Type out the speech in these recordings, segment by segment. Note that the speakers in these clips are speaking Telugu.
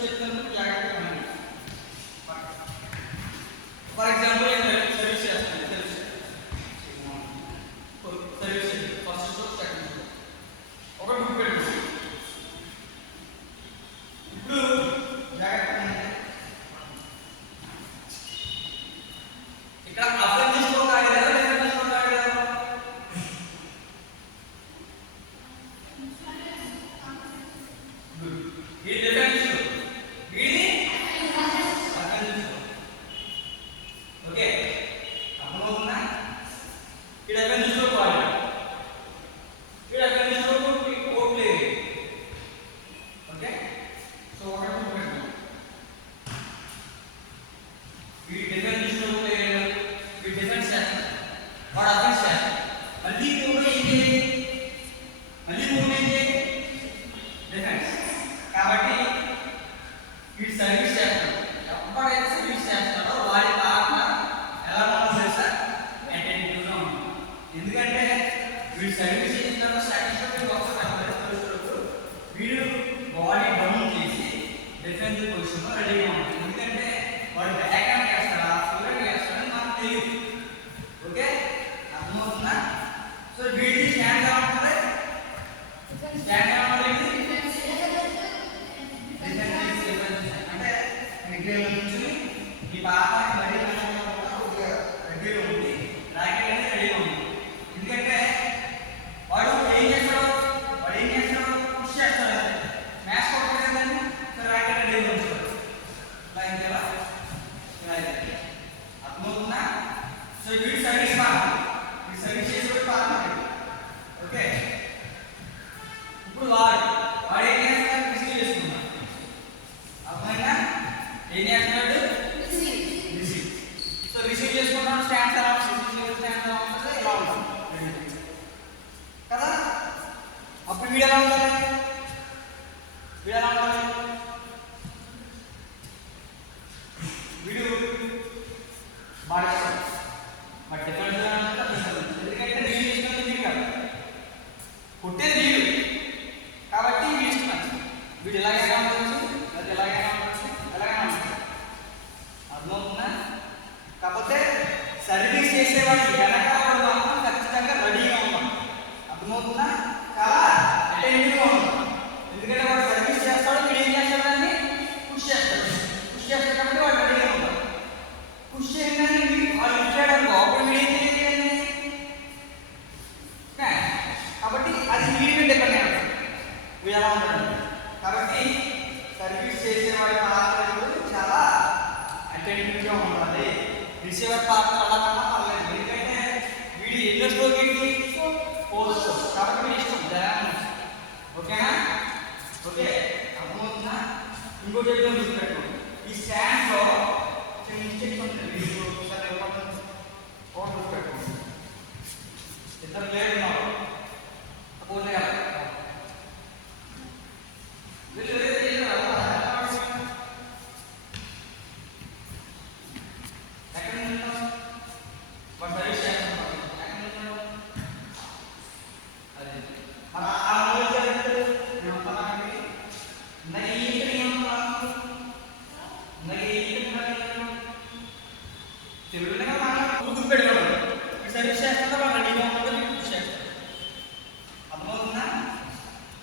చెప్తాను జాగ్రత్తగా వినండి. ఫర్ ఎగ్జాంపుల్ నేను సర్వీస్ చేస్తాను. Service first show second show ఒక బుక్ పెట్టుకోండి. ఇప్పుడు జాగ్రత్తగా ఇక్కడ అర్థం చేసుకోగలిగారా లేదా చేసుకోగలిగారా? ఈ డిఫరెన్స్ వీడి అర్థం చేసుకో. ఓకే అర్థమవుతుందా? ఇక్కడ అర్థం చేసుకోవాలి. ఇక్కడ అర్థం చేసుకోవాలి కోట్ లేదు. ఓకే సో ఒకటి చూడండి. వీడి డిఫరెన్స్ చేసుకోలేదు. వీడి డిఫరెన్స్ చేస్తాడు. వాడు అర్థం చేస్తాడు. మళ్ళీ కూడా ఏంటి? మళ్ళీ కూడా ఏంటి? డిఫరెన్స్. కాబట్టి వీడు సర్వీస్ చేస్తాడు. ఎప్పుడైతే సర్వీస్ చేస్తాడో వాడి పాత్ర ఎలా ఉంటుందో సార్ అటెంటివ్గా ఉంటుంది. ఎందుకంటే వీడు సర్వీస్ చేసిన తర్వాత సాటిస్ఫాక్షన్ వస్తుంది. వీడు బాడీ డౌన్ చేసి డిఫెన్స్ పొజిషన్లో రెడీగా ఉంటుంది. ఎందుకంటే వాడు బ్యాక్ హ్యాండ్ చేస్తాడా ఫోర్హెండ్ చేస్తాడని మనకు తెలియదు. ఓకే అర్థమవుతుందా? సో వీడి స్టాండ్ ఎలా ఉంటుంది? స్టాండ్ ఎలా ఉంటుంది? అంటే రెగ్యులర్ నుంచి ఈ పాప మరీ రెగ్యులర్ ఉంది. రాకెట్ అనేది రెడీగా ఉంది. ఎందుకంటే వాడు ఏం చేస్తాడు? పుష్ చేస్తాడు. మ్యాచ్ కొట్టలేదు కదండి. సో రాకెట్ రెడీగా ఉంచుతాడు. ఇలా ఇంతేలా ఇలా అయితే అర్థమవుతుందా? సో వీడి సర్వీస్ పార్ట్నర్. ఈ సర్వీస్ చేసేవాడు పార్ట్నర్. ఓకే ఇప్పుడు వాడు ఏం చేస్తాడు? రిసీవ్ చేసుకుంటాడు. అర్థమైందా? ఏం చేస్తున్నాడు? రిసీవ్. సో రిసీవ్ చేసుకుంటాడు. స్టాండ్స్ ఎలా ఉంటుంది? ఇలా ఉంటుంది కదా. అప్పుడు వీడు ఎలా ఉండాలి? వీడు మాట్లాడతాడు. బట్ డిఫరెన్స్ ఎందుకంటే వీడు ఇష్టం వీడు కాదు. కొట్టేది వీడు కాబట్టి వీడు ఇష్టం. వీడు ఎలాగైనా ఉండొచ్చు, అది ఎలాగైనా ఉండొచ్చు, ఎలాగైనా ఉండొచ్చు. అర్థమవుతుందా? కాకపోతే సర్వీస్ చేసేవాడికి వెనకాల మాత్రం ఖచ్చితంగా రెడీగా ఉన్నాం. అర్థమవుతుందా? చాలా అటెంటివ్గా ఉన్నాం. ఎందుకంటే వాడు సర్వీస్ చేస్తాడు. వీడు ఏం చేస్తాడని పుష్ చేస్తాడు. కాబట్టి వాడు రెడీగా ఉంటాడు. పుష్ చేయగానే వాడు ఇచ్చాడు అప్పుడు వీడు ఏం చేయాలి? కాబట్టి అది వీడి మీద డిపెండ్ అయ్యాడు. వీడు ఎలా ఉంటాడు. కాబట్టి సర్వీస్ చేసేవాడి పాత్ర చాలా అటెంటివ్గా ఉండాలి. రిసీవర్ పాత్ర అలా కన్నా పర్లేదు. ఎందుకంటే వీడి ఎన్నో స్ట్రోక్ పోస్ట్ కాబట్టి వీడి ఇష్టం. ఓకేనా? ఓకే అర్థమవుతుందా? ఇంకోటి చెప్తాను చూసినట్టు ఈ స్టాండ్లో చిన్న మిస్టేక్ ఉంటుంది. ఒకసారి కోట్ పెట్టుకోండి. ఇద్దరు ప్లేయర్ ఉన్నారు. పోతే కదా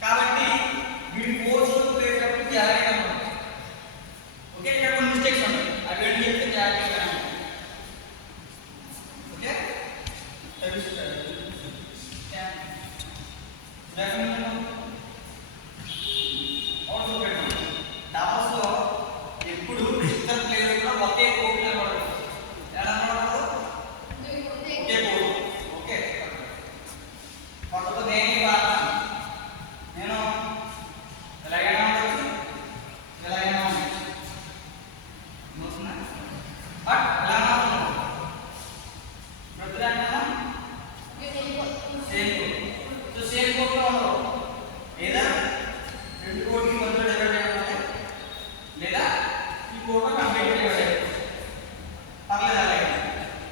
కాబట్టి వీడి పోస్ట్ ప్లేయర్ జాగ్రత్తగా ఉంటుంది. ఓకే ఇక్కడ కొన్ని మిస్టేక్స్ ఉన్నాయి. అవి ఏంటి చెప్తే జాగ్రత్తగా ఓకే డాబస్లో ఎప్పుడు ఇద్దరు ప్లేయర్లో ఒకే కోర్టు నిలబడదు. ఎలా నిలబడదు? ఒకే కోర్టు. ఓకే కొత్తగా నేను ఎలాగైనా ఉండొచ్చు, ఎలాగైనా ఉండొచ్చు. బట్ ఎలా సేమ్ కోర్టు. సో సేమ్ కోర్టులో ఉండవు. లేదా రెండు కోర్టుకి మధ్యలో డివైడ్ అయ్యాలి, లేదా ఈ కోర్టు కంప్లీట్ అయ్యాలి. పర్లేదు అలాగే.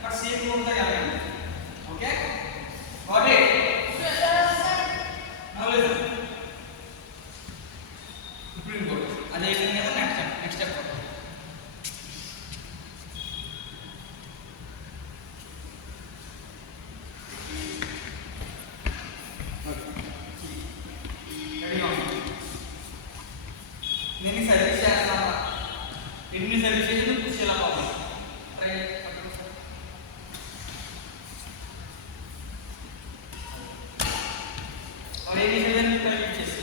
బట్ సేమ్ కోర్టుతో వెళ్ళండి. ఓకే వాట్ ఇప్పుడు ఇంకోటి అదే విధంగా నెక్స్ట్ నేను సర్వీస్ చేస్తాను, ఎన్ని సర్వీస్ చేసి పుష్ ఇలా పోవాలి. और ये भी सेवन करेक्ट चीज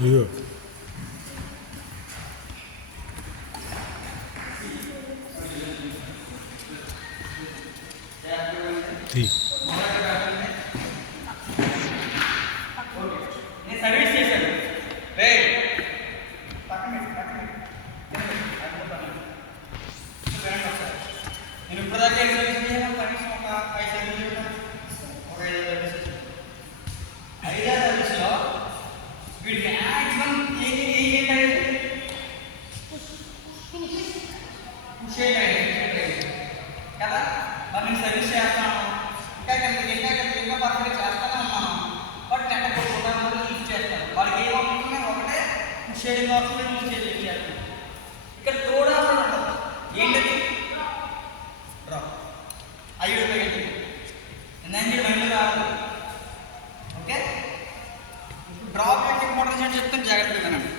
Yeah. सर्विस स्टेशन रे నేను ఇప్పుడు దాకా ఎన్ని సర్వీస్ చేశాను? కనీసం ఒక 5 సర్వీస్ చేశాను, ఒక 5 సర్వీస్. 5 సర్వీస్లో వీడి మ్యాక్సిమం ఏంటంటే పుష్ ఏంటంటే కదా. మరి నేను సర్వీస్ చేస్తాను, ఇంకా పర్ఫెక్ట్ చేస్తానే ఉన్నాను. బట్ నెట్ కొట్టుకుంటాను, యూజ్ చేస్తాను. వాళ్ళకి ఏ వర్క్ ఒకటే పుష్ చేయడం వర్క్ యూజ్ చేస్తాను. ఇక్కడ తోడా ఉంటుంది ఏంటది డ్రాప్ అయ్యి ఏంటి నేను మైండ్ రాదు. ఓకే, డ్రాప్ యొక్క ఇంపార్టెన్స్ అని చెప్తాను, జాగ్రత్తగా వినండి.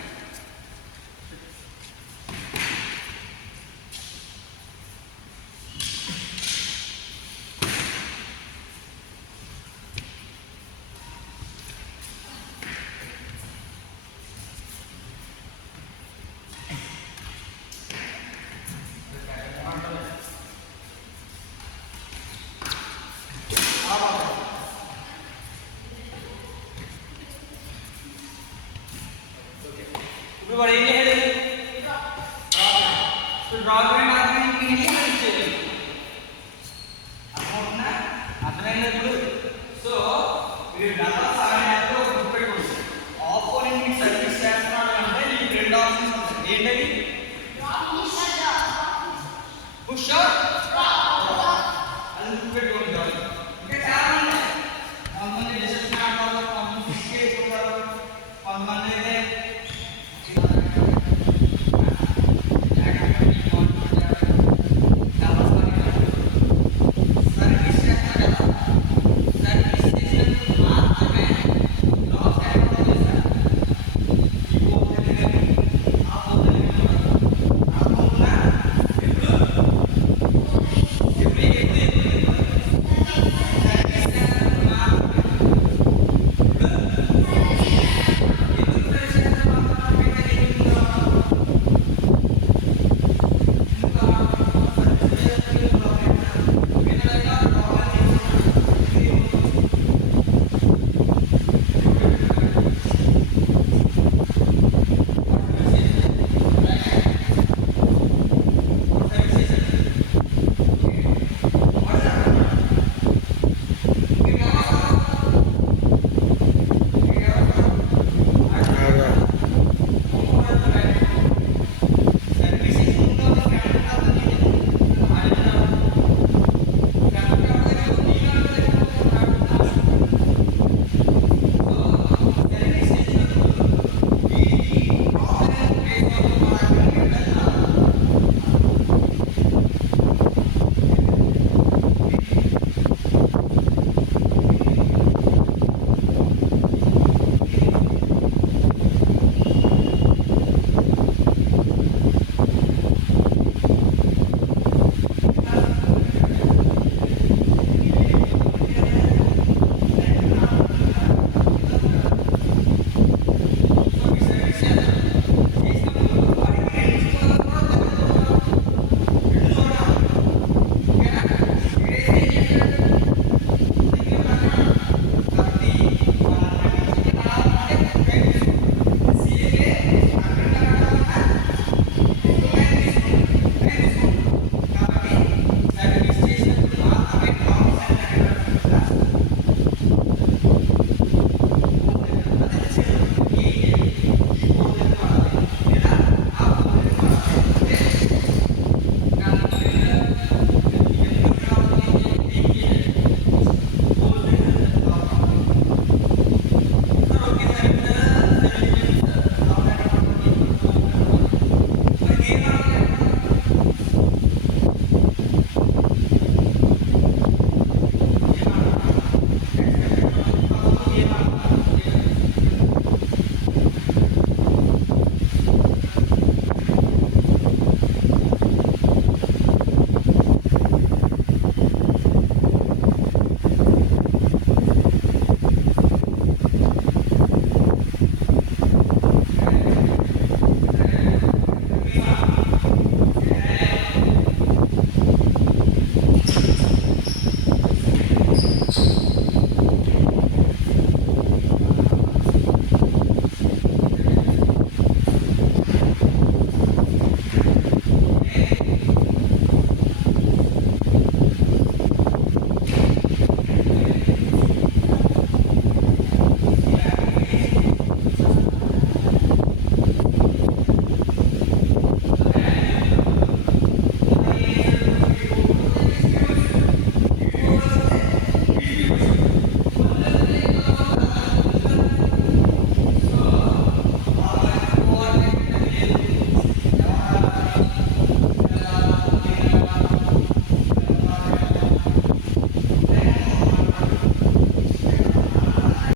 ఇప్పుడు వాడు ఏం చేయాలి? డ్రాప్ మాత్రమే ఇచ్చేది అర్థమవుతుందా? అర్థమైంది ఇప్పుడు. సో మీరు డబ్బా సాగడానికి ఒక గుర్తు పెట్టుకోండి. ఆపోనెంట్ సర్వీస్ చేస్తున్నాడు అంటే నీకు 2 ఆప్షన్స్ ఉంటాయి. ఏంటది? పుష్ అది గుర్తు పెట్టుకోండి. ఇంకా చాలా ఉన్నాయి. కొంతమంది డిసిప్లిన్ ఆడతారు, కొంతమంది పుష్ చేసుకుంటారు, కొంతమంది అయితే